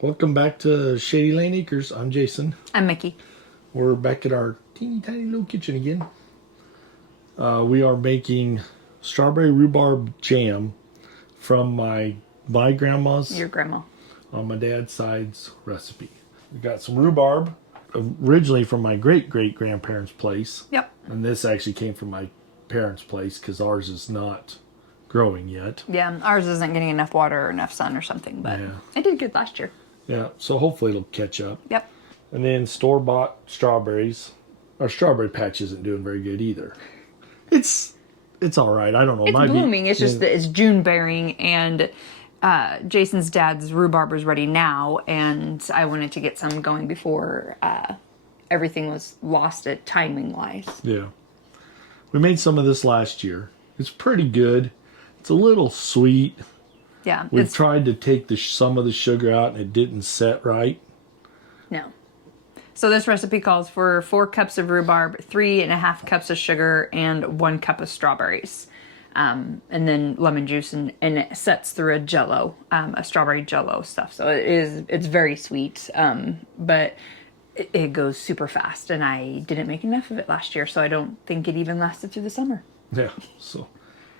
Welcome back to Shady Lane Acres. I'm Jason. I'm Mickey. We're back at our teeny tiny little kitchen again. We are making strawberry rhubarb jam from my grandma's, Your grandma. on my dad's side's recipe. We got some rhubarb, originally from my great-great-grandparents' place. Yep. And this actually came from my parents' place because ours is not growing yet. Yeah, ours isn't getting enough water or enough sun or something, but it did good last year. Yeah, so hopefully it'll catch up. Yep. And then store-bought strawberries. Our strawberry patch isn't doing very good either. It's all right. I don't know. It's blooming. It's just that it's June bearing, and Jason's dad's rhubarb is ready now, and I wanted to get some going before everything was lost at timing-wise. Yeah. We made some of this last year. It's pretty good. It's a little sweet. Yeah. We've tried to take some of the sugar out, and it didn't set right. No. So this recipe calls for 4 cups of rhubarb, 3.5 cups of sugar, and 1 cup of strawberries. And then lemon juice, and it sets through a jello, a strawberry jello stuff. So it's very sweet, but it goes super fast, and I didn't make enough of it last year, so I don't think it even lasted through the summer. Yeah, so,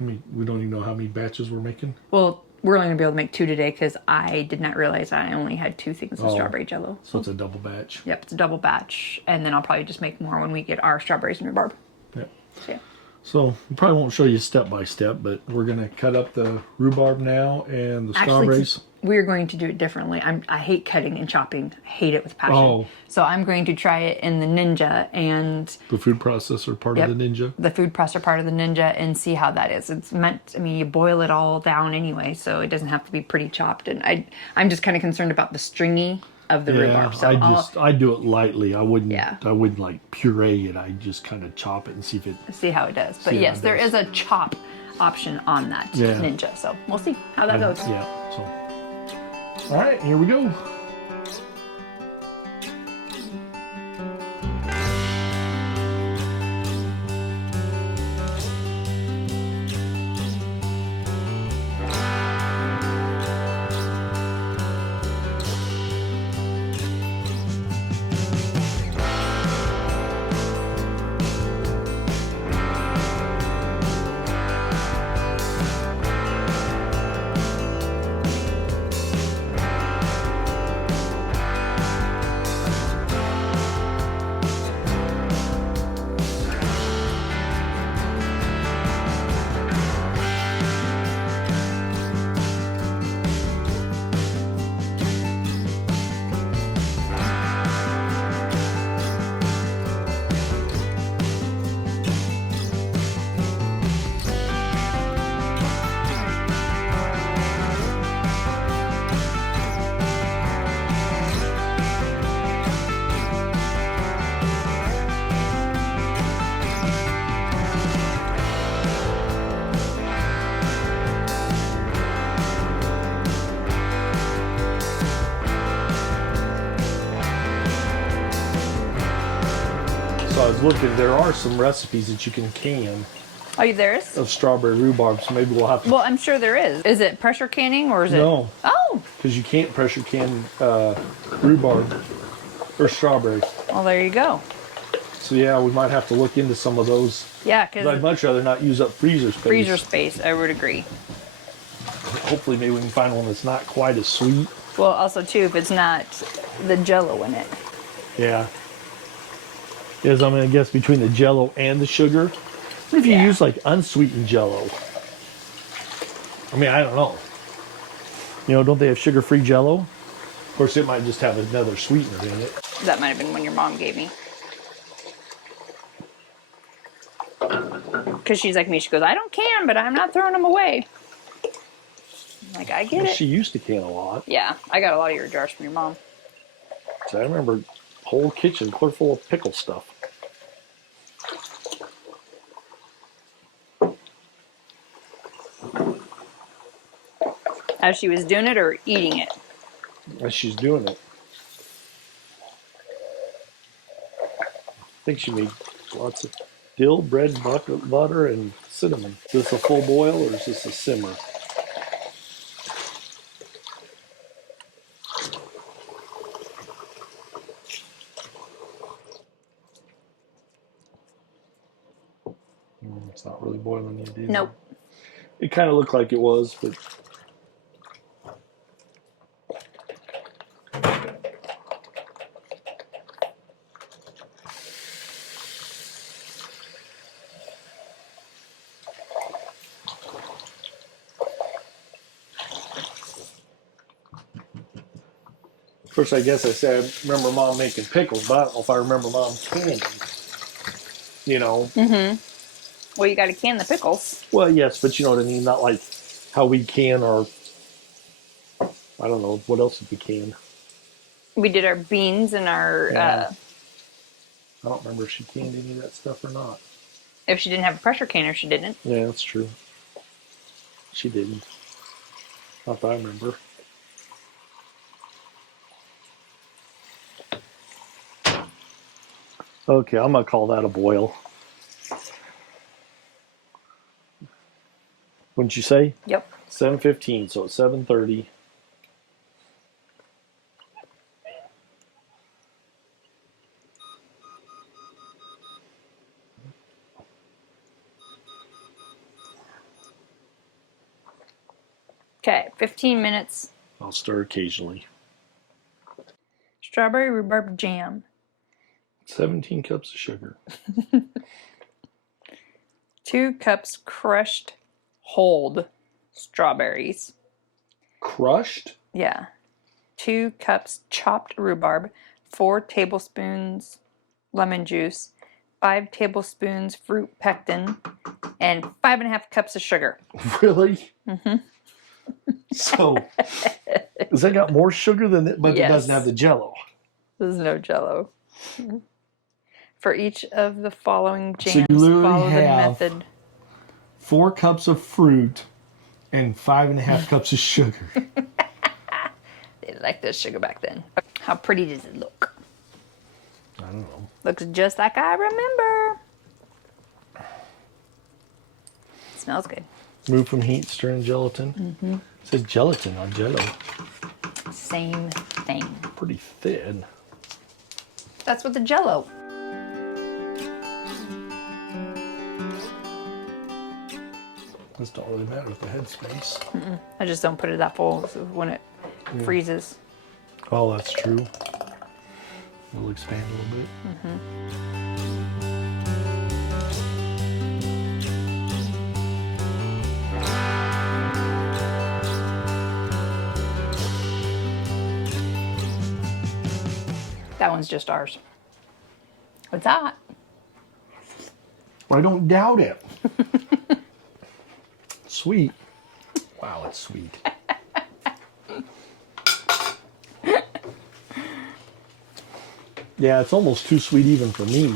we don't even know how many batches we're making. Well, we're only going to be able to make 2 today because I did not realize I only had 2 things of strawberry jello. So it's a double batch. Yep, it's a double batch, and then I'll probably just make more when we get our strawberries and rhubarb. Yep. So, yeah. So we probably won't show you step by step, but we're going to cut up the rhubarb now and the strawberries. We're going to do it differently. I hate cutting and chopping. I hate it with passion. Oh. So I'm going to try it in the Ninja and The food processor part of the Ninja. the food processor part of the Ninja, and see how that is. It's meant, you boil it all down anyway, so it doesn't have to be pretty chopped. And I'm just kind of concerned about the stringy of the rhubarb. So I do it lightly. I wouldn't like puree it. I just kind of chop it and see if it. See how it does. But yes, there is a chop option on that Ninja. So we'll see how that goes. Yeah. So, all right, here we go. So I was looking, there are some recipes that you can can Oh, there is? of strawberry rhubarb, so maybe we'll have to. Well, I'm sure there is. Is it pressure canning or is it? No. Oh, Because you can't pressure can rhubarb or strawberry. well, there you go. So yeah, we might have to look into some of those. Yeah, 'Cause I'd because much rather not use up freezer space. freezer space, I would agree. Hopefully maybe we can find one that's not quite as sweet. Well, also, too, if it's not the jello in it. Yeah. Is I'm going to guess between the jello and the sugar. What if you use like unsweetened jello? I mean, I don't know. Don't they have sugar-free jello? Of course, it might just have another sweetener in it. That might have been one your mom gave me. Because she's like me. She goes, I don't can, but I'm not throwing them away. I'm like, I get it. She used to can a lot. Yeah, I got a lot of your jars from your mom. So I remember whole kitchen clear full of pickle stuff. As she was doing it or eating it? As she's doing it. I think she made lots of dill, bread, butter, and cinnamon. Is this a full boil or is this a simmer? It's not really boiling yet, is Nope. it? It kind of looked like it was, but first, I guess I said I remember Mom making pickles, but I don't know if I remember Mom canning. You know. Well, you got to can the pickles. Well, yes, but you know what I mean. Not like how we can, or I don't know what else did we can. We did our beans and our. Yeah. I don't remember if she canned any of that stuff or not. If she didn't have a pressure canner, she didn't. Yeah, that's true. She didn't. Not that I remember. Okay, I'm gonna call that a boil. Wouldn't you say? Yep. 7:15, so it's 7:30. Okay, 15 minutes. I'll stir occasionally. Strawberry rhubarb jam. 17 cups of sugar. 2 cups crushed whole strawberries. Crushed? Yeah. 2 cups chopped rhubarb. 4 tablespoons lemon juice. 5 tablespoons fruit pectin. And 5.5 cups of sugar. Really? So, has that got more sugar than it? But Yes. it doesn't have the Jello. There's no Jello. For each of the following So jams, you literally follow the have method. 4 cups of fruit and 5.5 cups of sugar. They liked the sugar back then. How pretty does it look? I don't know. Looks just like I remember. Smells good. Remove from heat, stir in gelatin. It says gelatin on Jello. Same thing. Pretty thin. That's what the Jello. This don't really matter with the headspace. I just don't put it that full so when it freezes. Oh, that's true. We'll expand a little bit. That one's just ours. It's hot. I don't doubt it. Sweet. Wow, it's sweet. Yeah, it's almost too sweet even for me.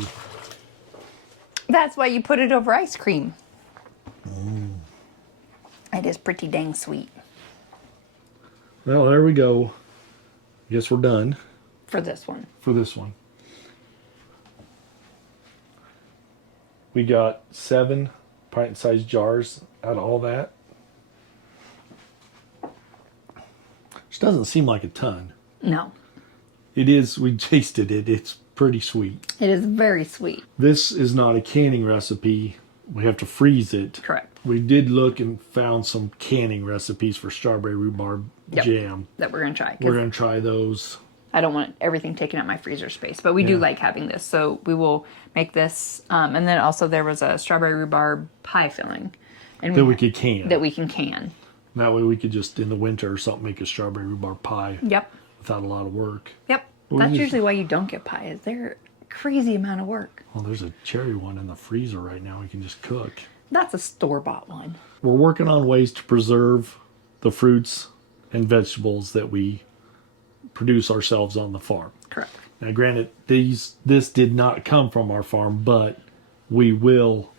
That's why you put it over ice cream. It is pretty dang sweet. Well, there we go. Guess we're done For this one. for this one. We got 7 pint-sized jars out of all that. Which doesn't seem like a ton. No. It is, we tasted it. It's pretty sweet. It is very sweet. This is not a canning recipe. We have to freeze it. Correct. We did look and found some canning recipes for strawberry rhubarb Yep. jam. That we're going to try. 'Cause We're going to try those. I don't want everything taking up my freezer space, but we do Yeah. like having this. So we will make this. And then also there was a strawberry rhubarb pie filling. And That we could can. That we can can. That way we could just, in the winter or something, make a strawberry rhubarb pie Yep. without a lot of work. Yep. Well, That's we just- usually why you don't get pies. They're a crazy amount of work. Well, there's a cherry one in the freezer right now we can just cook. That's a store-bought one. We're working on ways to preserve the fruits and vegetables that we produce ourselves on the farm. Correct. Now, granted, this did not come from our farm, but we will.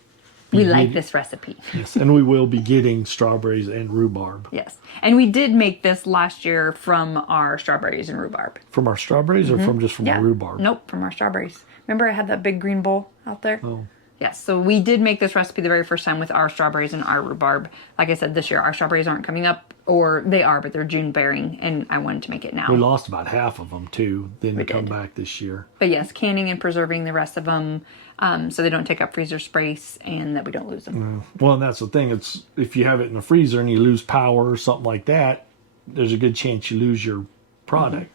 We like this recipe. Yes, and we will be getting strawberries and rhubarb. Yes. And we did make this last year from our strawberries and rhubarb. From our strawberries or from just from our rhubarb? Nope, from our strawberries. Remember I had that big green bowl out there? Oh. Yes, so we did make this recipe the very first time with our strawberries and our rhubarb. Like I said, this year our strawberries aren't coming up, or they are, but they're June bearing, and I wanted to make it now. We lost about half of them too. Then they come did. back this year. But yes, canning and preserving the rest of them so they don't take up freezer space and that we don't lose them. Well, and that's the thing. It's if you have it in the freezer and you lose power or something like that, there's a good chance you lose your product.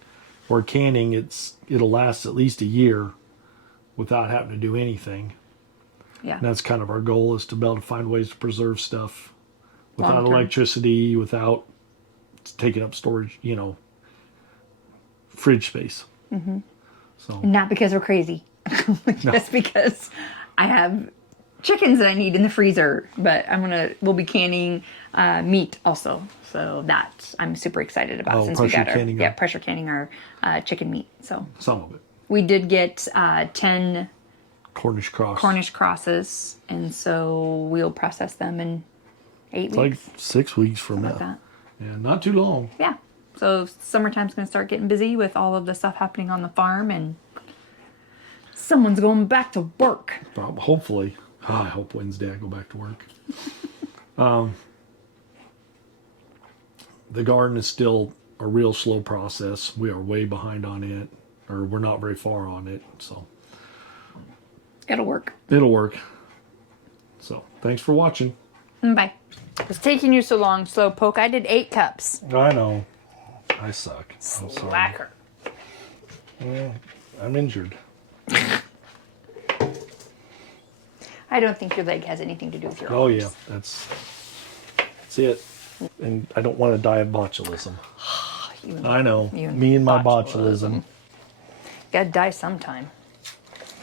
Or canning, it'll last at least a year without having to do anything. Yeah. And that's kind of our goal, is to be able to find ways to preserve stuff without Long-term. electricity, without taking up storage, fridge space. So Not because we're crazy, just because I have chickens that I need in the freezer. But we'll be canning meat also, so that I'm super excited about. Oh, Since we got canning pressure canning our chicken meat. So some of it. we did get 10 Cornish cross. Cornish crosses, and so we'll process them in 8 It's like weeks. 6 weeks from Like now. that. Yeah, not too long. Yeah. So summertime's going to start getting busy with all of the stuff happening on the farm, and someone's going back to work. Hopefully. I hope Wednesday I go back to work. The garden is still a real slow process. We are way behind on it, or we're not very far on it. So It'll work. it'll work. So thanks for watching. Bye. It's taking you so long, Slowpoke. I did 8 cups. I know. I suck. I'm sorry. Slacker. I'm injured. I don't think your leg has anything to do with your Oh arms. yeah, that's it. And I don't want to die of botulism. I know. Me and my botulism. Gotta die sometime.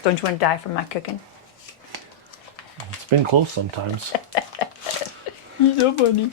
Don't you want to die from my cooking? It's been close sometimes. You're so funny.